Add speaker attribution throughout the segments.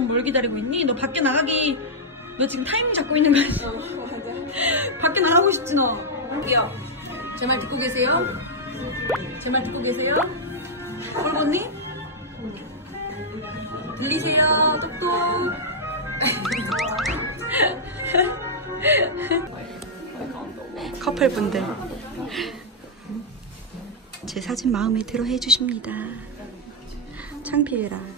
Speaker 1: 뭘 기다리고 있니? 너 밖에 나가기 너 지금 타이밍 잡고 있는 거지?
Speaker 2: 맞아.
Speaker 1: 밖에 나가고 싶지 너. 여기요. 제 말 듣고 계세요? 제 말 듣고 계세요? 꼴보니? 들리세요? 똑똑. 커플분들 제 사진 마음에 들어 해주십니다. 창피해라.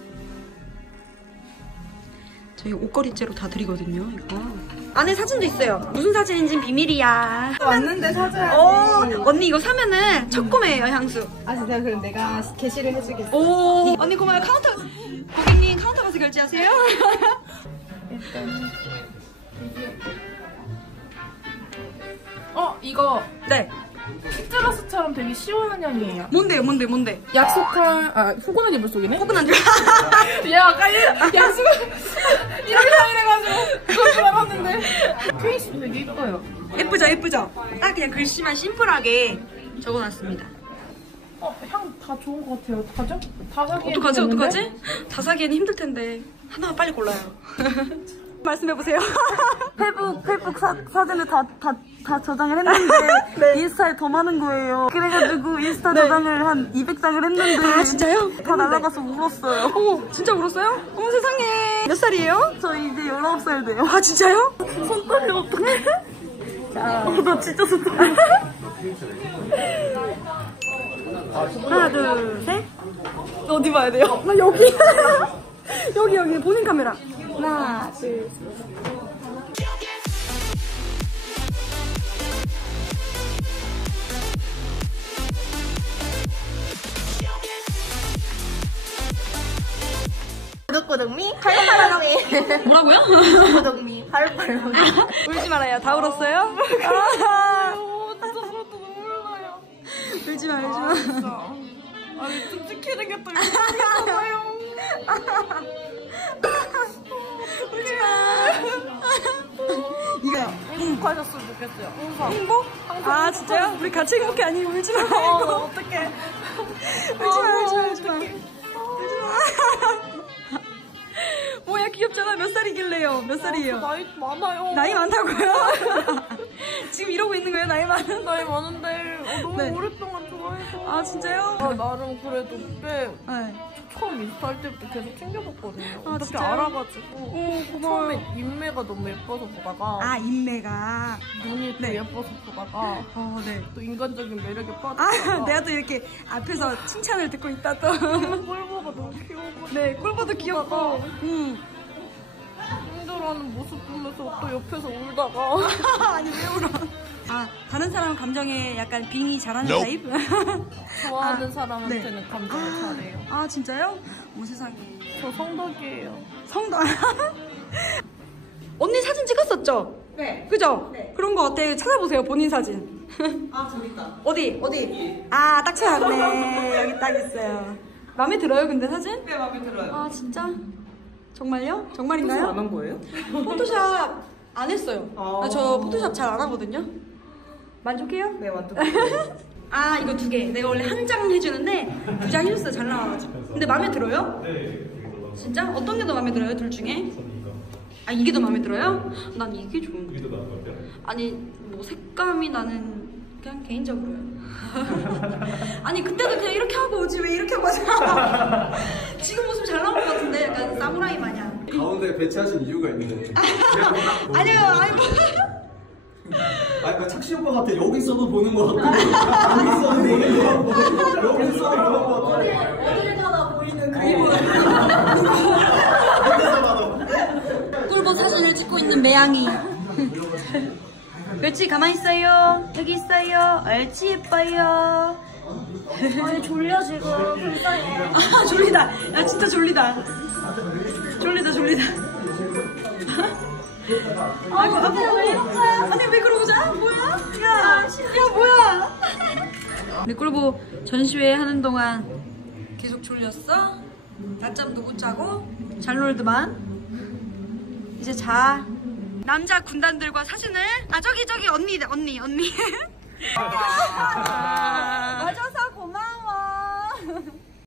Speaker 1: 저희 옷걸이째로 다 드리거든요. 이거 안에 사진도 있어요. 무슨 사진인지는 비밀이야.
Speaker 2: 왔는데 사줘야지.
Speaker 1: 언니 이거 사면은 첫 구매예요. 향수.
Speaker 2: 아 진짜? 그럼 내가 게시를 해주겠어.
Speaker 1: 오 언니 고마워요. 카운터 고객님 카운터 가서 결제하세요.
Speaker 2: 일단 이거
Speaker 1: 네.
Speaker 2: 시트러스처럼 되게 시원한 향이에요.
Speaker 1: 뭔데?
Speaker 2: 약속한 포근한 이불 속이네?
Speaker 1: 포근한 줄.
Speaker 2: 야 아까 약속 이렇게 향이래가지고 그걸 줄 알았는데 케이스 되게 예뻐요.
Speaker 1: 예쁘죠? 딱 그냥 글씨만 심플하게 적어놨습니다.
Speaker 2: 향 다 좋은 것 같아요. 어떡하죠?
Speaker 1: 어떡하지? 다 사기에는 힘들 텐데 하나만 빨리 골라요. 말씀해보세요.
Speaker 3: 페북 사진을 다 저장을 했는데
Speaker 1: 네.
Speaker 3: 인스타에 더 많은 거예요. 그래가지고 인스타 저장을 한 200장을 했는데
Speaker 1: 아 진짜요?
Speaker 3: 다 날아가서 울었어요.
Speaker 1: 어머 진짜 울었어요? 어머 세상에. 몇 살이에요?
Speaker 3: 저 이제 19살 돼요.
Speaker 1: 아 진짜요?
Speaker 3: 손 떨려 어떡해. 나 진짜 손 떨려.
Speaker 1: 하나 둘 셋.
Speaker 3: 어디 봐야 돼요?
Speaker 1: 나 여기. 여기 본인 카메라.
Speaker 3: 하나 둘 구독구독미 팔팔롱미
Speaker 1: 뭐라고요?
Speaker 3: 구독구독미 팔팔롱미
Speaker 1: 울지 말아요. 다 울었어요?
Speaker 2: 진짜 저것도 눈물 나요.
Speaker 1: 울지 마.
Speaker 2: 아니 좀 찍히는 게 또 이상하잖아요.
Speaker 1: 울지 마. 이거
Speaker 2: 행복하셨으면 좋겠어요. 항상.
Speaker 1: 행복? 아 진짜요? 우리 같이 행복해. 아니 울지 마.
Speaker 2: 어떡해.
Speaker 1: 울지 마. 뭐야 귀엽잖아. 몇 살이길래요? 몇 살이에요?
Speaker 2: 나이 많아요.
Speaker 1: 나이 많다고요? 지금 이러고 있는 거예요? 나이 많은?
Speaker 2: 나이 많은데 너무
Speaker 1: 네.
Speaker 2: 오랫동안 좋아해서.
Speaker 1: 아 진짜요?
Speaker 2: 나름 그래도 꽤
Speaker 1: 네.
Speaker 2: 처음 인스타할 때부터 계속 챙겨봤거든요.
Speaker 1: 아,
Speaker 2: 어떻게
Speaker 1: 진짜요?
Speaker 2: 알아가지고.
Speaker 1: 오 고마워요.
Speaker 2: 처음에 인매가 너무 예뻐서 보다가
Speaker 1: 아 인매가.
Speaker 2: 눈이 또
Speaker 1: 네.
Speaker 2: 예뻐서 보다가
Speaker 1: 네.
Speaker 2: 또 인간적인 매력에
Speaker 1: 아
Speaker 2: 빠졌다가
Speaker 1: 내가 또 이렇게 앞에서 칭찬을 듣고 있다 또.
Speaker 2: 꿀보가 너무 귀여워.
Speaker 1: 네 꿀보도 귀엽고.
Speaker 2: 힘들어하는 모습 보면서 또 옆에서 울다가
Speaker 1: 아니 왜 울어? 아 다른 사람 감정에 약간 빙의 잘하는 타입?
Speaker 2: 좋아하는 사람한테는
Speaker 1: 네.
Speaker 2: 감정을 잘해요.
Speaker 1: 아 진짜요? 오 세상에.
Speaker 2: 저 성덕이에요.
Speaker 1: 성도. 언니 사진 찍었었죠?
Speaker 3: 네.
Speaker 1: 그죠?
Speaker 3: 네.
Speaker 1: 그런 거 어때? 찾아보세요 본인 사진.
Speaker 3: 아 저기 있다.
Speaker 1: 어디? 아 딱 찾았네. 여기 딱 있어요. 마음에 들어요 근데 사진?
Speaker 3: 네 마음에 들어요.
Speaker 1: 아 진짜? 정말요? 정말인가요?
Speaker 3: 안 한 거예요?
Speaker 1: 포토샵 안 했어요.
Speaker 3: 아.
Speaker 1: 저 포토샵 잘 안 하거든요. 만족해요?
Speaker 3: 네 완전.
Speaker 1: 아 이거 2개. 내가 원래 한 장 해주는데 2장 해줬어요. 잘 나와가지고. 근데 마음에 들어요? 네. 진짜? 어떤 게 더 마음에 들어요? 둘 중에? 아 이게 더 마음에 들어요? 난 이게 좋은데.
Speaker 4: 이게 더 나은 것 같아요?
Speaker 1: 아니 뭐 색감이 나는 그냥 개인적으로요. 아니 그때도 그냥 이렇게 하고 오지 왜 이렇게 하고 하잖아. 지금 모습 잘 나온 것 같은데 약간 사무라이 마냥.
Speaker 4: 가운데 배치하신 이유가 있는데.
Speaker 1: 아니요 아니 뭐.
Speaker 4: 아니 그 착시 오빠 같아. 여기 있어도 보는 거 같고 여기 있어도 보는 거 같고 여기 있어도 보는 거 같고
Speaker 3: 어디를 가나 보이는 그림.
Speaker 1: 꿀보 사진을 찍고 있는 매양이. 멸치 가만히 있어요. 여기 있어요. 옳지 예뻐요.
Speaker 3: 아니 졸려 지금. 불쌍해.
Speaker 1: 아 졸리다. 야 진짜 졸리다. 졸리다. 아이고
Speaker 3: 왜 이런 거야?
Speaker 1: 아니 왜 그러고 자? 뭐야? 야 뭐야? 근데 꿀보 전시회 하는 동안 계속 졸렸어? 낮잠도 못 자고 잘 놀더만. 이제 자. 남자 군단들과 사진을. 아 저기 언니. 맞아